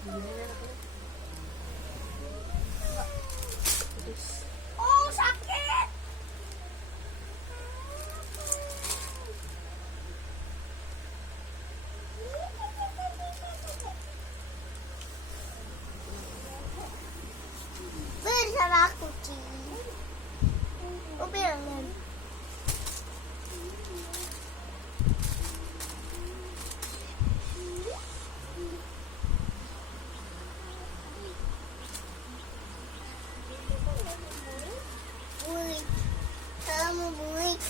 Oh, sakit! Bersama kucing. Ubilan. Buik. Kamu buik.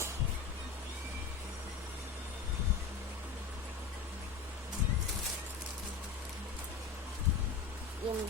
Diam.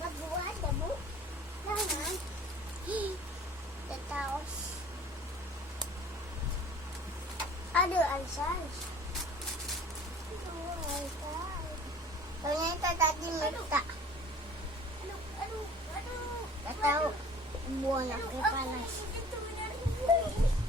Magbuhat na mo? Naman. Tataos. Ano ang size? Kaya ito dati mata. Ano? Tataw. Buwan na kay palas.